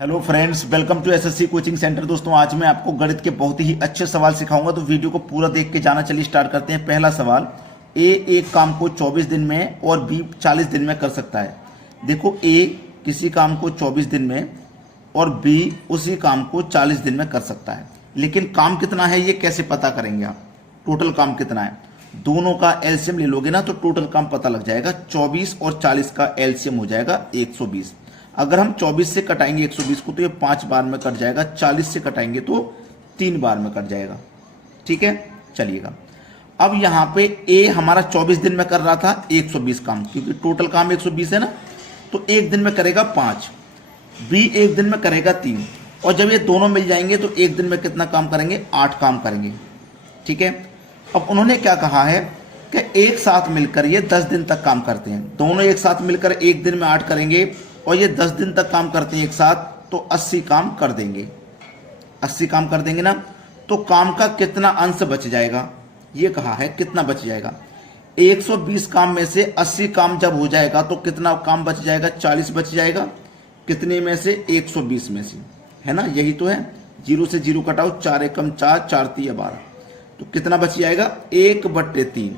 Hello friends, welcome to SSC coaching centre. दोस्तों, आज मैं आपको गणित के बहुत ही अच्छे सवाल सिखाऊंगा, तो वीडियो को पूरा देख के जाना। चलिए स्टार्ट करते हैं। पहला सवाल, ए एक काम को 24 दिन में और बी 40 दिन में कर सकता है। देखो, ए किसी काम को 24 दिन में और बी उसी काम को 40 दिन में कर सकता है, लेकिन काम कितना है ये कैसे पता करेंगे आप? टोटल काम कितना है, दोनों का एलसीएम ले लोगे ना तो टोटल काम पता लग जाएगा। 24 और 40 का एलसीएम हो जाएगा 120। अगर हम 24 से कटाएंगे 120 को तो ये 5 बार में कट जाएगा। 40 से कटाएंगे तो 3 बार में कट जाएगा। ठीक है, चलिएगा। अब यहाँ पे ए हमारा 24 दिन में कर रहा था 120 काम, क्योंकि टोटल काम 120 है ना, तो एक दिन में करेगा 5। बी एक दिन में करेगा 3, और जब ये दोनों मिल जाएंगे तो एक दिन में कितना काम करेंगे? 8 काम करेंगे। ठीक है, अब उन्होंने क्या कहा है कि एक साथ मिलकर ये 10 दिन तक काम करते हैं। दोनों एक साथ मिलकर एक दिन में 8 करेंगे और ये 10 दिन तक काम करते हैं एक साथ, तो 80 काम कर देंगे। 80 काम कर देंगे ना, तो काम का कितना अंश बच जाएगा ये कहा है। कितना बच जाएगा? 120 काम में से 80 काम जब हो जाएगा तो कितना काम बच जाएगा? 40 बच जाएगा। कितने में से? 120 में से, है ना, यही तो है। 0 से 0 कटाओ, 4 एकम 4, 4 तिया 12, तो कितना बच जाएगा? 1/3।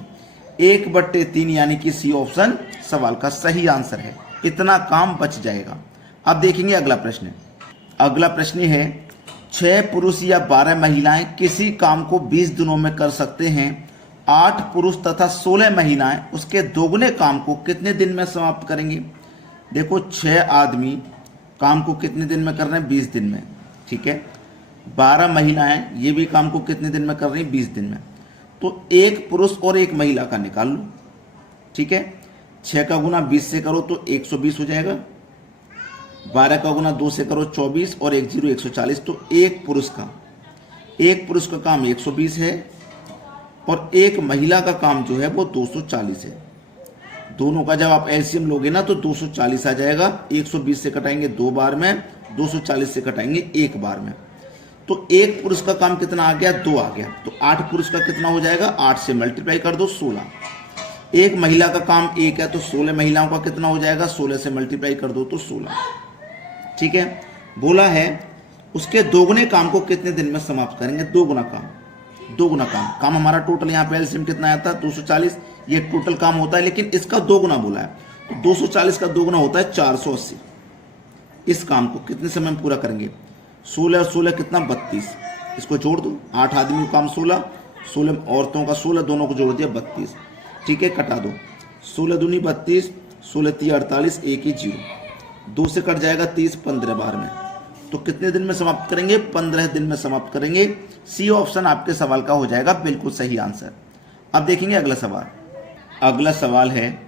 1/3 यानी कि सी ऑप्शन सवाल का सही आंसर है। इतना काम बच जाएगा। अब देखेंगे अगला प्रश्न। अगला प्रश्न है, 6 पुरुष या 12 महिलाएं किसी काम को 20 दिनों में कर सकते हैं। 8 पुरुष तथा 16 महिलाएं उसके दोगुने काम को कितने दिन में समाप्त करेंगे? देखो, 6 आदमी काम को कितने दिन में कर रहे हैं? 20 दिन में। ठीक है, 12 महिलाएं ये भी काम को कितने दिन में कर रही हैं? 20 दिन में। तो एक पुरुष और एक महिला का निकाल लो। ठीक है, 6 का गुना 20 से करो तो 120 हो जाएगा। 12 का गुना 2 से करो 24, और 1 0 140। तो एक पुरुष का काम 120 है और एक महिला का काम जो है वो 240 है। दोनों का जब आप एलसीएम लोगे ना तो 240 आ जाएगा। 120 से कटाएंगे 2 बार में, 240 से कटाएंगे 1 बार में। तो एक पुरुष का काम कितना आ गया? 2 आ गया। तो 8 पुरुष का कितना हो जाएगा? 8 से मल्टीप्लाई कर दो 16। एक महिला का काम 1 है तो 16 महिलाओं का कितना हो जाएगा? 16 से मल्टीप्लाई कर दो तो 16। ठीक है, बोला है उसके दोगुने काम को कितने दिन में समाप्त करेंगे? दोगुना काम हमारा टोटल यहाँ पे एलसीएम कितना आया था? 240। ये टोटल काम होता है, लेकिन इसका दोगुना बोला है, तो 240 का दोगुना होता है 480। इस काम को कितने समय में पूरा करेंगे? 16 और 16 कितना? 32। इसको जोड़ दो, 8 आदमी का काम 16, 16 औरतों का 16, दोनों को जोड़ दिया 32। ठीक है, कटा दो। 16 दूनी 32, 16 3 48, 1 ही 0। 2 से कट जाएगा 30, 15 बार में। तो कितने दिन में समाप्त करेंगे? 15 दिन में समाप्त करेंगे। सी ऑप्शन आपके सवाल का हो जाएगा बिल्कुल सही आंसर। अब देखेंगे अगला सवाल। अगला सवाल है,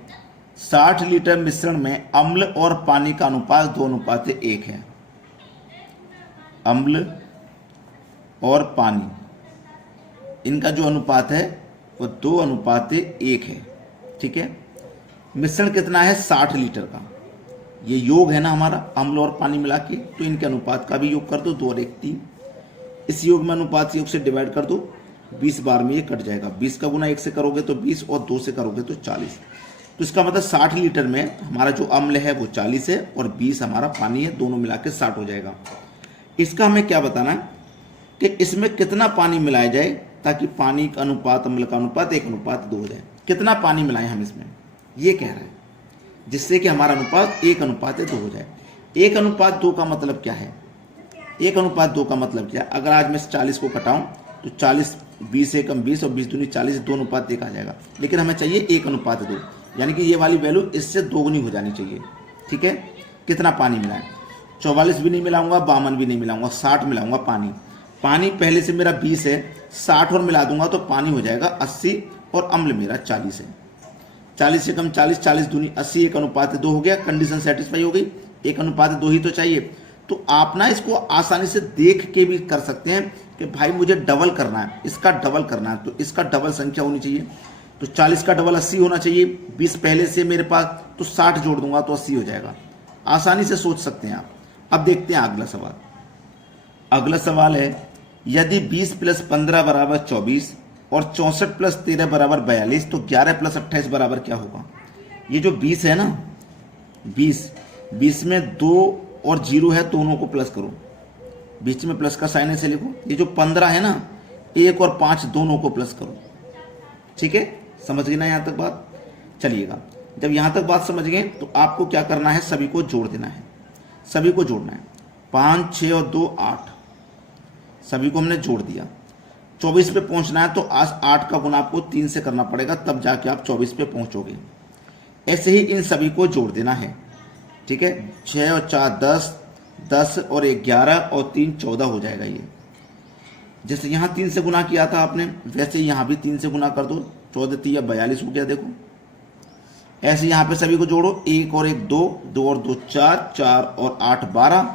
60 लीटर मिश्रण में अम्ल और पानी का अनुपात 2:1 है। अम्ल और पानी, इनका जो अनुपात है वो 2:1 है। ठीक है, मिश्रण कितना है? 60 लीटर का। ये योग है ना हमारा, अम्ल और पानी मिला के, तो इनके अनुपात का भी योग कर दो, 2 और 1 3। इस योग में अनुपात योग से डिवाइड कर दो, 20 बार में ये कट जाएगा। 20 का गुना 1 से करोगे तो 20, और 2 से करोगे तो 40। तो इसका मतलब 60 लीटर में हमारा जो अम्ल है वो 40 है और 20 हमारा पानी है, दोनों मिला के 60 हो जाएगा। इसका हमें क्या बताना है कि इसमें कितना पानी मिलाया जाए ताकि पानी का अनुपात अम्ल का अनुपात 1:2 हो जाए। कितना पानी मिलाएं हम इसमें, ये कह रहे हैं, जिससे कि हमारा अनुपात 1:2 हो जाए। 1:2 का मतलब क्या है? 1:2 का मतलब क्या है? अगर आज मैं 40 को कटाऊं तो 40, 20 एकम 20 और 20 दूनी 40, 2:1 आ जाएगा। लेकिन हमें चाहिए 1:2, यानी कि ये वाली वैल्यू इससे दोगुनी हो जानी चाहिए। ठीक है, कितना पानी मिलाएं? 44 भी नहीं मिलाऊंगा, 52 भी नहीं मिलाऊंगा, 60 मिलाऊंगा पानी। पानी पहले से मेरा 20 है, 60 और मिला दूंगा तो पानी हो जाएगा 80, और अम्ल मेरा 40 है। 40 से कम 40, 40 दूनी 80, 1:2 हो गया। कंडीशन सेटिस्फाई हो गई, 1:2 ही तो चाहिए। तो आप ना इसको आसानी से देख के भी कर सकते हैं कि भाई मुझे डबल करना है, इसका डबल करना है, तो इसका डबल संख्या होनी चाहिए। तो 40 का डबल 80 होना चाहिए। 20 पहले से मेरे पास, तो 60 जोड़ दूंगा तो 80 हो जाएगा। आसानी से सोच सकते हैं आप। अब देखते हैं अगला सवाल। अगला सवाल है, यदि 20 + 15 = 24 और 64 + 13 = 42, तो 11 + 28 बराबर क्या होगा? ये जो 20 है ना, 20 में 2 और 0 है, दोनों को प्लस करो, बीच में प्लस का साइन ऐसे लिखो। ये जो 15 है ना, 1 और 5 दोनों को प्लस करो। ठीक है, समझ गए ना यहाँ तक बात? चलिएगा, जब यहाँ तक बात समझ गए तो आपको क्या करना है, सभी को जोड़ देना है, सभी को जोड़ना है। 5, 6 और 2 8, सभी को हमने जोड़ दिया। 24 पे पहुंचना है तो आज 8 का गुना आपको 3 से करना पड़ेगा, तब जाके आप 24 पे पहुंचोगे। ऐसे ही इन सभी को जोड़ देना है। ठीक है, 6 और 4 10, 10 और 1 11 और 3 14 हो जाएगा। ये जैसे यहाँ 3 से गुना किया था आपने, वैसे यहाँ भी 3 से गुना कर दो, 14 3 42 हो गया। देखो ऐसे यहाँ पे सभी को जोड़ो, 1 और 1 2, 2 और 2 4, 4 और 8 12,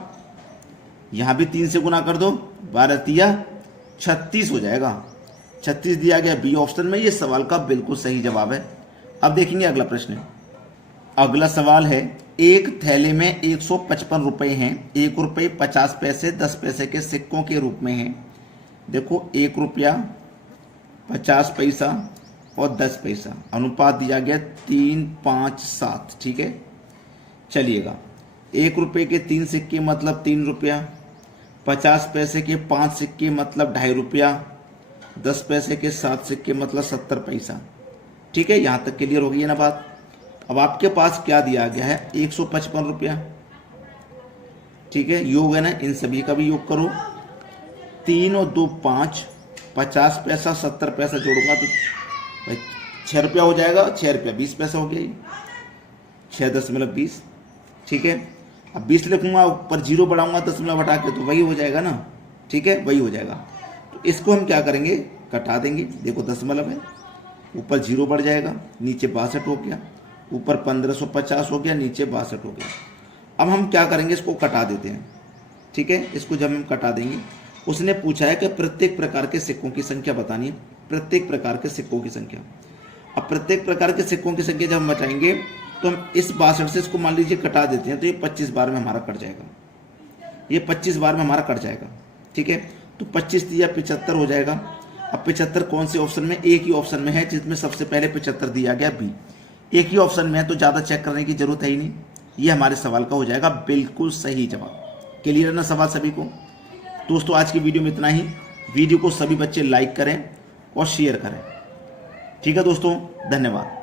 यहाँ भी 3 से गुना कर दो, 12 3 36 हो जाएगा। 36 दिया गया बी ऑप्शन में, ये सवाल का बिल्कुल सही जवाब है। अब देखेंगे अगला प्रश्न। अगला सवाल है, एक थैले में 155 रुपए हैं, 1 रुपये 50 पैसे 10 पैसे के सिक्कों के रूप में हैं। देखो 1 रुपया 50 पैसा और 10 पैसा, अनुपात दिया गया 3 5 7। ठीक है, चलिएगा, 1 रुपये के 3 सिक्के मतलब 3 रुपया, 50 पैसे के 5 सिक्के मतलब 2.5 रुपया, 10 पैसे के 7 सिक्के मतलब 70 पैसा। ठीक है, यहाँ तक क्लियर हो गई है ना बात? अब आपके पास क्या दिया गया है, 155 रुपया। ठीक है, योग है ना, इन सभी का भी योग करो। 3 और 2 5, 50 पैसा 70 पैसा जोड़ूंगा तो भाई 6 रुपया हो जाएगा, 6 रुपया 20 पैसा हो गया, 6.20। ठीक है, अब 20 लिखूंगा, ऊपर 0 बढ़ाऊंगा दशमलव हटा के, तो वही हो जाएगा ना। ठीक है, वही हो जाएगा। तो इसको हम क्या करेंगे, कटा देंगे। देखो दशमलव है, ऊपर 0 बढ़ जाएगा, नीचे 62 हो गया, ऊपर 1550 हो गया, नीचे 62 हो गया। अब हम क्या करेंगे, इसको कटा देते हैं। ठीक है, इसको जब हम कटा देंगे, उसने पूछा है कि प्रत्येक प्रकार के सिक्कों की संख्या बतानी है, प्रत्येक प्रकार के सिक्कों की संख्या। अब प्रत्येक प्रकार के सिक्कों की संख्या जब हम बताएंगे तो हम इस 62 से इसको मान लीजिए कटा देते हैं, तो ये 25 बार में हमारा कट जाएगा, ये 25 बार में हमारा कट जाएगा। ठीक है, तो 25 या 75 हो जाएगा। अब 75 कौन से ऑप्शन में, एक ही ऑप्शन में है जिसमें सबसे पहले 75 दिया गया बी, एक ही ऑप्शन में है, तो ज़्यादा चेक करने की जरूरत है ही नहीं। ये हमारे सवाल का हो जाएगा बिल्कुल सही जवाब। क्लियर है ना सवाल सभी को? दोस्तों आज की वीडियो में इतना ही। वीडियो को सभी बच्चे लाइक करें और शेयर करें। ठीक है दोस्तों, धन्यवाद।